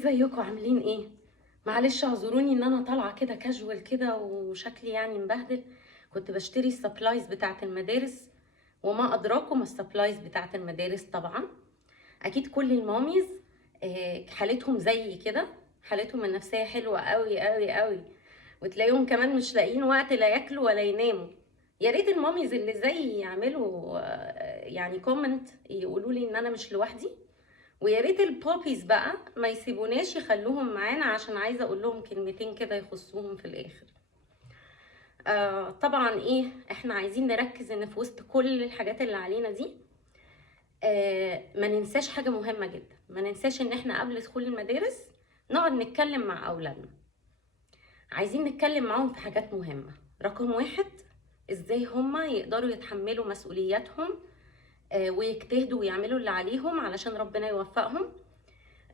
ازيكم عاملين ايه؟ معلش اعذروني ان انا طالعه كده كاجوال كده وشكلي يعني مبهدل. كنت بشتري السبلايز بتاعه المدارس، وما ادراكم ما السبلايز بتاعه المدارس طبعا. اكيد كل الماميز حالتهم زي كده، حالتهم النفسيه حلوه قوي قوي قوي، وتلاقيهم كمان مش لاقيين وقت لا ياكلوا ولا يناموا. يا ريت الماميز اللي زي يعملوا يعني كومنت يقولوا لي ان انا مش لوحدي. ويا ريت البوبيز بقى ما يسيبوناش يخلوهم معانا، عشان عايزه اقول لهم كلمتين كده يخصوهم في الاخر. طبعا ايه، احنا عايزين نركز ان في وسط كل الحاجات اللي علينا دي ما ننساش حاجه مهمه جدا. ما ننساش ان احنا قبل دخول المدارس نقعد نتكلم مع اولادنا. عايزين نتكلم معاهم في حاجات مهمه. رقم واحد، ازاي هما يقدروا يتحملوا مسؤولياتهم ويجتهدوا ويعملوا اللي عليهم علشان ربنا يوفقهم.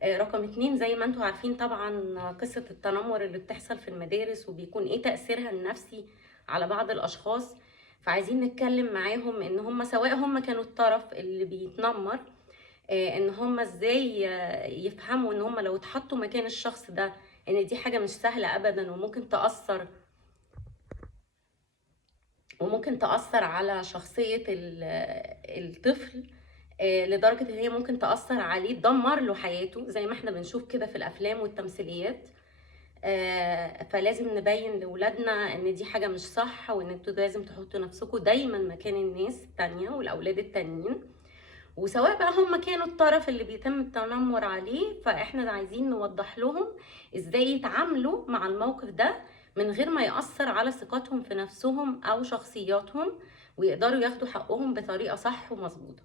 رقم اتنين، زي ما انتوا عارفين طبعا قصة التنمر اللي بتحصل في المدارس وبيكون ايه تأثيرها النفسي على بعض الأشخاص. فعايزين نتكلم معاهم ان هم سواء هم كانوا الطرف اللي بيتنمر، ان هم ازاي يفهموا ان هم لو اتحطوا مكان الشخص ده ان دي حاجة مش سهلة ابدا، وممكن تأثر على شخصية الطفل، لدرجة ان هي ممكن تأثر عليه، تدمر له حياته زي ما احنا بنشوف كده في الافلام والتمثيليات. فلازم نبين لولادنا ان دي حاجة مش صح، وان انتوا لازم تحطوا نفسكم دايما مكان الناس التانية والاولاد التانيين. وسواء بقى هم كانوا الطرف اللي بيتم التنمر عليه، فاحنا عايزين نوضح لهم ازاي يتعاملوا مع الموقف ده من غير ما يأثر على ثقتهم في نفسهم او شخصياتهم، ويقدروا ياخدوا حقهم بطريقة صح ومظبوطة.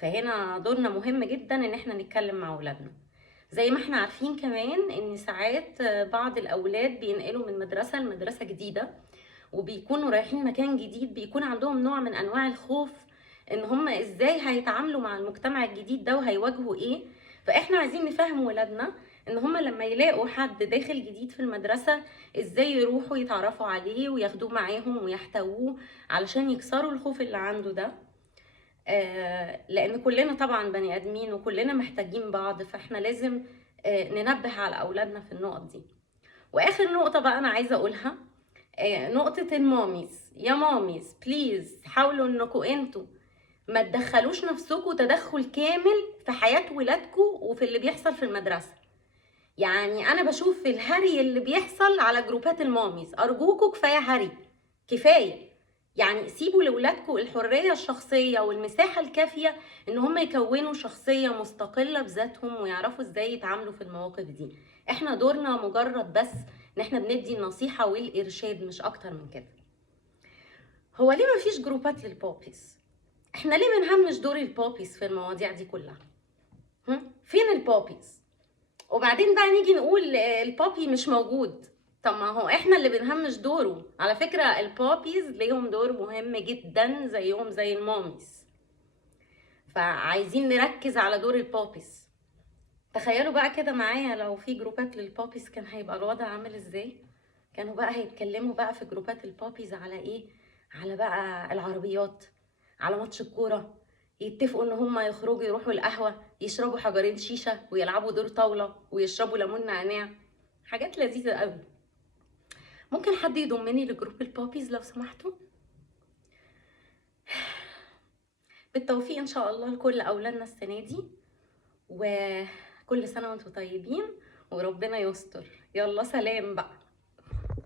فهنا دورنا مهم جدا ان احنا نتكلم مع اولادنا. زي ما احنا عارفين كمان ان ساعات بعض الاولاد بينقلوا من مدرسة لمدرسة جديدة، وبيكونوا رايحين مكان جديد، بيكون عندهم نوع من انواع الخوف ان هم ازاي هيتعاملوا مع المجتمع الجديد ده وهيواجهوا ايه. فاحنا عايزين نفهم ولادنا ان هم لما يلاقوا حد داخل جديد في المدرسة ازاي يروحوا يتعرفوا عليه وياخدوه معاهم ويحتووه علشان يكسروا الخوف اللي عنده ده. لان كلنا طبعا بني ادمين وكلنا محتاجين بعض، فاحنا لازم ننبه على اولادنا في النقط دي. واخر نقطة بقى انا عايزة اقولها، نقطة الماميز. يا ماميز بليز حاولوا انكم انتوا ما تدخلوش نفسكم تدخل كامل في حياة ولادكم وفي اللي بيحصل في المدرسة. يعني انا بشوف الهري اللي بيحصل على جروبات الماميز، ارجوكوا كفاية هري، كفاية. يعني سيبوا لولادكم الحرية الشخصية والمساحة الكافية ان هم يكونوا شخصية مستقلة بذاتهم ويعرفوا ازاي يتعاملوا في المواقف دي. احنا دورنا مجرد بس ان احنا بندي النصيحة والارشاد، مش اكتر من كده. هو ليه مفيش جروبات للبوبيز؟ احنا ليه بنهمش دور البوبيز في المواضيع دي كلها؟ فين البوبيز؟ وبعدين بقى نيجي نقول البوبي مش موجود. طب ما هو احنا اللي بنهمش دوره. على فكرة البوبيز ليهم دور مهم جدا زيهم زي الماميز، فعايزين نركز على دور البوبيز. تخيلوا بقى كده معايا لو في جروبات للبوبيز كان هيبقى الوضع عامل ازاي. كانوا بقى هيتكلموا بقى في جروبات البوبيز على ايه؟ على بقى العربيات، على ماتش الكورة، يتفقوا ان هم يخرجوا يروحوا القهوة يشربوا حجرين شيشة ويلعبوا دور طاولة ويشربوا ليمون نعناع. حاجات لذيذة قوي. ممكن حد يضمني لجروب البوبيز لو سمحتوا؟ بالتوفيق ان شاء الله لكل اولادنا السنة دي، وكل سنة وانتم طيبين وربنا يستر. يلا سلام بقى.